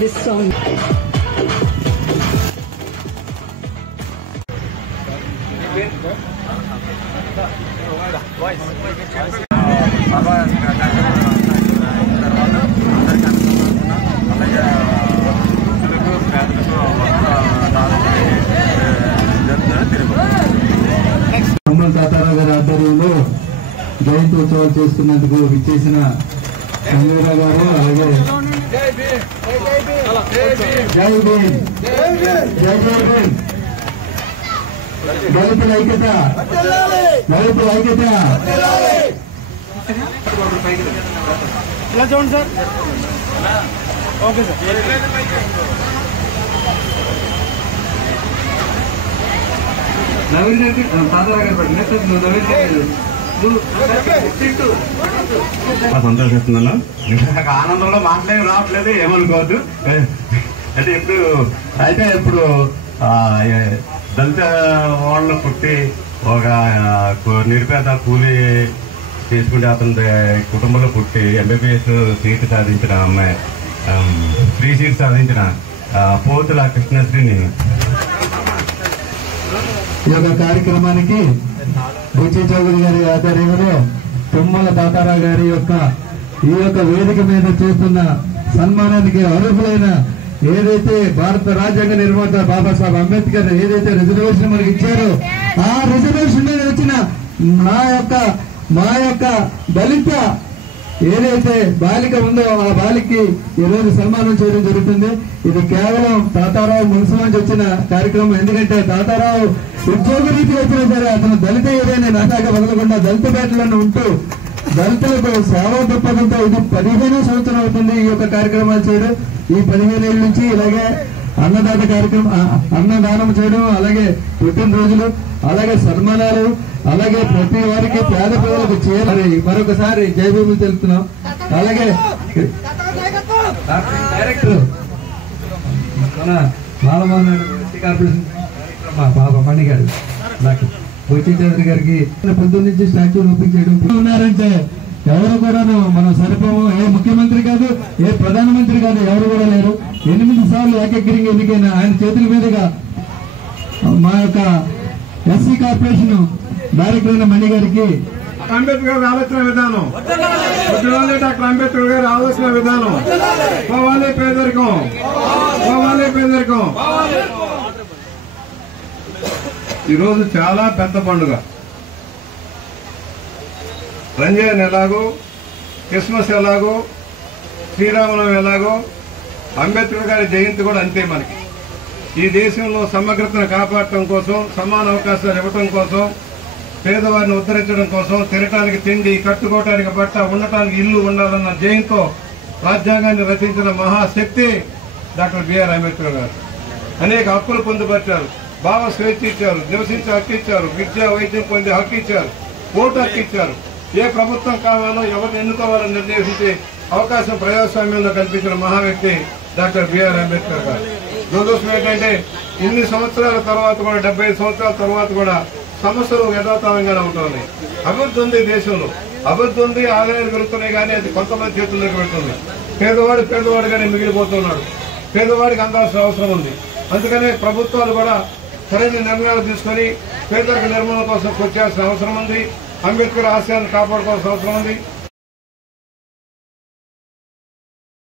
This song. Tatarao గారి ఆధ్వర్యంలో జయంతి ఉత్సవాలు చేస్తున్నందుకు విచ్చేసిన సంగీరా గారు అలాగే జై భీమ్ జై భీమ్ దళితుల ఐక్యత దళితుల ఐక్యత చూడండి sir okay sir Naveen Reddy Tatarao గారు నవీన్ రెడ్డి సంతోషిస్తున్నాను. ఆనందంలో మాట్లాడి రావట్లేదు, ఏమనుకోవద్దు. అంటే ఇప్పుడు దళిత వాళ్ళు పుట్టి ఒక నిరుపేద కూలీ తీసుకుంటే అతని కుటుంబంలో పుట్టి ఎంబీబీఎస్ సీట్ సాధించిన అమ్మాయి, ఫ్రీ సీట్ సాధించిన పోతుల కృష్ణశ్రీని ఈ యొక్క కార్యక్రమానికి బుచ్చి చౌదరి గారి ఆధ్వర్యంలో తుమ్మల తాతారావు గారి ఈ యొక్క వేదిక మీద చేస్తున్న సన్మానానికి అర్హులైన ఏదైతే భారత రాజ్యాంగ నిర్మాత బాబాసాహెబ్ అంబేద్కర్ ఏదైతే రిజర్వేషన్ మనకి ఇచ్చారో ఆ రిజర్వేషన్ మీద వచ్చిన మా యొక్క దళిత ఏదైతే బాలిక ఉందో ఆ బాలికి ఈరోజు సన్మానం చేయడం జరుగుతుంది. ఇది కేవలం తాతారావు మనసు నుంచి వచ్చిన కార్యక్రమం. ఎందుకంటే తాతారావు ఉద్యోగ రీతి వచ్చినా సరే అతను దళిత ఏదైనా నాటాగా వదలకుండా దళిత పేటలను ఉంటూ దళితులకు సేవా దృక్పథంతో ఇది 15వ సంవత్సరం అవుతుంది ఈ యొక్క కార్యక్రమాలు చేయడం. ఈ 15 ఏళ్ళ నుంచి ఇలాగే అన్నదాత కార్యక్రమం, అన్నదానం చేయడం, అలాగే పుట్టినరోజులు, అలాగే సన్మానాలు, అలాగే ప్రతి వారికి పేద ప్రజలకు చేయాలని మరొకసారి జయభూములు తెలుపుతున్నాం. అలాగే డైరెక్టర్ మన బాలమోహన్ కార్పొరేషన్ మా బాబా మణి గారు బుచ్చి చౌదరి గారికి పొద్దున్న నుంచి స్టాచ్యూ ఓపెన్ చేయడం ఉన్నారంటే ఎవరు కూడాను మనం సరిపోము. ఏ ముఖ్యమంత్రి కాదు, ఏ ప్రధానమంత్రి కాదు, ఎవరు కూడా లేరు. 8 సార్లు ఏకగ్రీవంగా ఎన్నికైన ఆయన చేతుల మీదుగా మా యొక్క ఎస్సీ కార్పొరేషన్ డైరెక్టర్ అయిన మణి గారికి అంబేద్కర్ ఆలోచన విధానం, డాక్టర్ అంబేద్కర్ గారి ఆలోచన విధానం పోవాలి పేదరికం, పోవాలి పేదరికం. ఈరోజు చాలా పెద్ద పండుగ. రంజాన్ ఎలాగో, క్రిస్మస్ ఎలాగో, శ్రీరామనవమి ఎలాగో, అంబేద్కర్ గారి జయంతి కూడా అంతే. మనకి ఈ దేశంలో సమగ్రతను కాపాడటం కోసం, సమాన అవకాశాలు ఇవ్వటం కోసం, పేదవారిని ఉద్ధరించడం కోసం, తినటానికి తిండి, కట్టుకోవటానికి బట్ట, ఉండటానికి ఇల్లు ఉండాలన్న జయంతో రాజ్యాంగాన్ని రచించిన మహాశక్తి డాక్టర్ బిఆర్ అంబేద్కర్ గారు. అనేక హక్కులు పొందుపరిచారు, భావ స్వేచ్ఛ ఇచ్చారు, నివసించే హక్కు ఇచ్చారు, విద్యా వైద్యం పొందే హక్కు ఇచ్చారు, ఓటు హక్కు ఇచ్చారు. ఏ ప్రభుత్వం కావాలో ఎవరిని ఎన్నుకోవాలని నిర్దేశించే అవకాశం ప్రజాస్వామ్యంలో కల్పించిన మహా వ్యక్తి డాక్టర్ బిఆర్ అంబేద్కర్ గారు. దురదృష్టం ఏంటంటే ఇన్ని సంవత్సరాల తర్వాత కూడా, 75 సంవత్సరాల తర్వాత కూడా సమస్యలు యథాతథంగానే ఉంటుంది. అభివృద్ధి ఉంది దేశంలో, అభివృద్ధి ఉంది, ఆదాయాలు పెరుగుతున్నాయి, కానీ అది కొంతమంది చేతుల్లోకి పెడుతుంది. పేదవాడుగానే మిగిలిపోతున్నాడు. పేదవాడికి అందాల్సిన అవసరం ఉంది. అందుకనే ప్రభుత్వాలు కూడా సరైన నిర్ణయాలు తీసుకొని పేదరిక నిర్మూలన కోసం కృషి చేయాల్సిన అవసరం ఉంది. అంబేద్కర్ ఆశయాన్ని కాపాడుకోవాల్సిన అవసరం ఉంది.